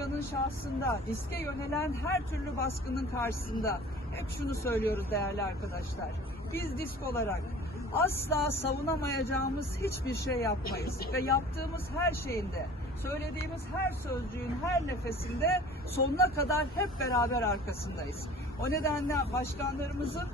Başkan'ın şahsında riske yönelen her türlü baskının karşısında hep şunu söylüyoruz değerli arkadaşlar. Biz disk olarak asla savunamayacağımız hiçbir şey yapmayız ve yaptığımız her şeyinde söylediğimiz her sözcüğün her nefesinde sonuna kadar hep beraber arkasındayız. O nedenle başkanlarımızın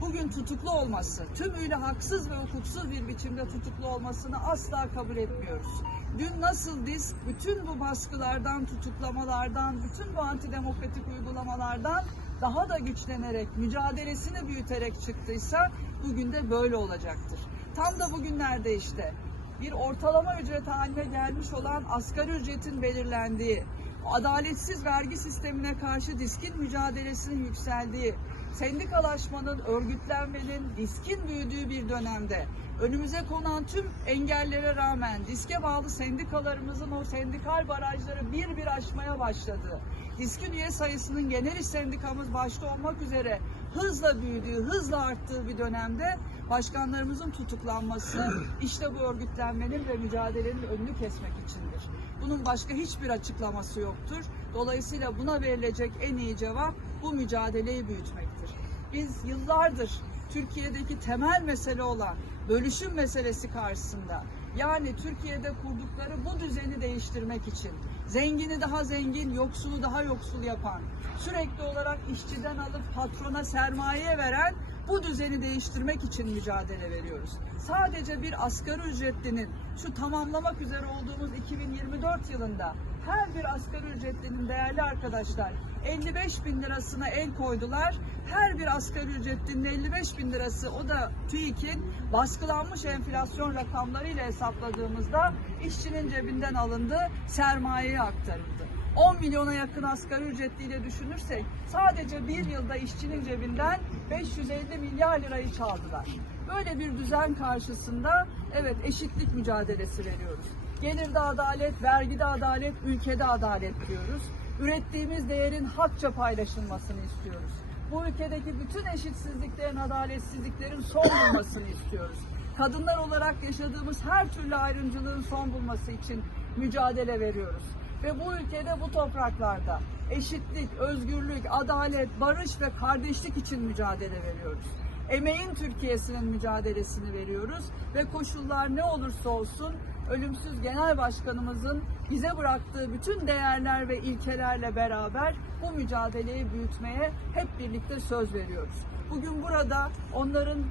bugün tutuklu olması, tümüyle haksız ve hukuksuz bir biçimde tutuklu olmasını asla kabul etmiyoruz. Dün nasıl disk bütün bu baskılardan, tutuklamalardan, bütün bu antidemokratik uygulamalardan daha da güçlenerek, mücadelesini büyüterek çıktıysa bugün de böyle olacaktır. Tam da bugünlerde işte bir ortalama ücret haline gelmiş olan asgari ücretin belirlendiği, adaletsiz vergi sistemine karşı diskin mücadelesinin yükseldiği, sendikalaşmanın, örgütlenmenin, diskin büyüdüğü bir dönemde önümüze konan tüm engellere rağmen diske bağlı sendikalarımızın o sendikal barajları bir bir aşmaya başladı. Diskin üye sayısının genel iş sendikamız başta olmak üzere hızla büyüdüğü, hızla arttığı bir dönemde başkanlarımızın tutuklanması işte bu örgütlenmenin ve mücadelenin önünü kesmek içindir. Bunun başka hiçbir açıklaması yoktur. Dolayısıyla buna verilecek en iyi cevap bu mücadeleyi büyütmektir. Biz yıllardır Türkiye'deki temel mesele olan bölüşüm meselesi karşısında yani Türkiye'de kurdukları bu düzeni değiştirmek için zengini daha zengin, yoksulu daha yoksul yapan, sürekli olarak işçiden alıp patrona sermaye veren bu düzeni değiştirmek için mücadele veriyoruz. Sadece bir asgari ücretlinin şu tamamlamak üzere olduğumuz 2024 yılında her bir asgari ücretlinin değerli arkadaşlar 55 bin lirasına el koydular. Her bir asgari ücretlinin 55 bin lirası o da TÜİK'in baskılanmış enflasyon rakamlarıyla hesapladığımızda işçinin cebinden alındı, sermayeye aktarıldı. 10 milyona yakın asgari ücretliyle düşünürsek sadece bir yılda işçinin cebinden 550 milyar lirayı çaldılar. Böyle bir düzen karşısında evet eşitlik mücadelesi veriyoruz. Gelirde adalet, vergide adalet, ülkede adalet diyoruz. Ürettiğimiz değerin hakça paylaşılmasını istiyoruz. Bu ülkedeki bütün eşitsizliklerin, adaletsizliklerin son bulmasını istiyoruz. Kadınlar olarak yaşadığımız her türlü ayrımcılığın son bulması için mücadele veriyoruz. Ve bu ülkede, bu topraklarda eşitlik, özgürlük, adalet, barış ve kardeşlik için mücadele veriyoruz. Emeğin Türkiye'sinin mücadelesini veriyoruz ve koşullar ne olursa olsun ölümsüz genel başkanımızın bize bıraktığı bütün değerler ve ilkelerle beraber bu mücadeleyi büyütmeye hep birlikte söz veriyoruz. Bugün burada onların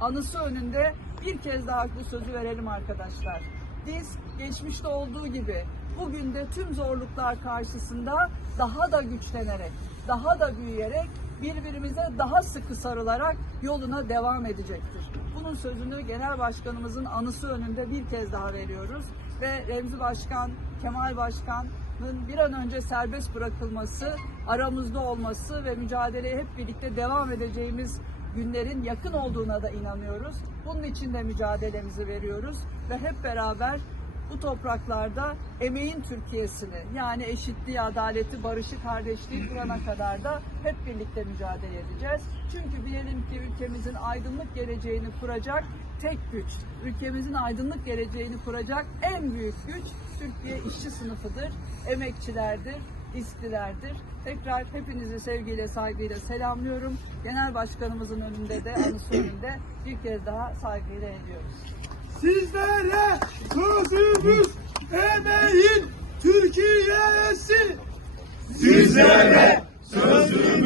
anısı önünde bir kez daha haklı sözü verelim arkadaşlar. Biz geçmişte olduğu gibi bugün de tüm zorluklar karşısında daha da güçlenerek, daha da büyüyerek birbirimize daha sıkı sarılarak yoluna devam edecektir. Bunun sözünü Genel Başkanımızın anısı önünde bir kez daha veriyoruz ve Remzi Başkan, Kemal Başkan'ın bir an önce serbest bırakılması, aramızda olması ve mücadeleye hep birlikte devam edeceğimiz günlerin yakın olduğuna da inanıyoruz. Bunun için de mücadelemizi veriyoruz ve hep beraber bu topraklarda emeğin Türkiye'sini yani eşitliği, adaleti, barışı, kardeşliği kurana kadar da hep birlikte mücadele edeceğiz. Çünkü bilelim ki ülkemizin aydınlık geleceğini kuracak tek güç, ülkemizin aydınlık geleceğini kuracak en büyük güç Türkiye işçi sınıfıdır, emekçilerdir, İsklilerdir. Tekrar hepinizi sevgiyle, saygıyla selamlıyorum. Genel Başkanımızın önünde de, anısı önünde bir kez daha saygıyla ediyoruz. Sizlere sözümüz emeğin Türkiye'si. Sizlere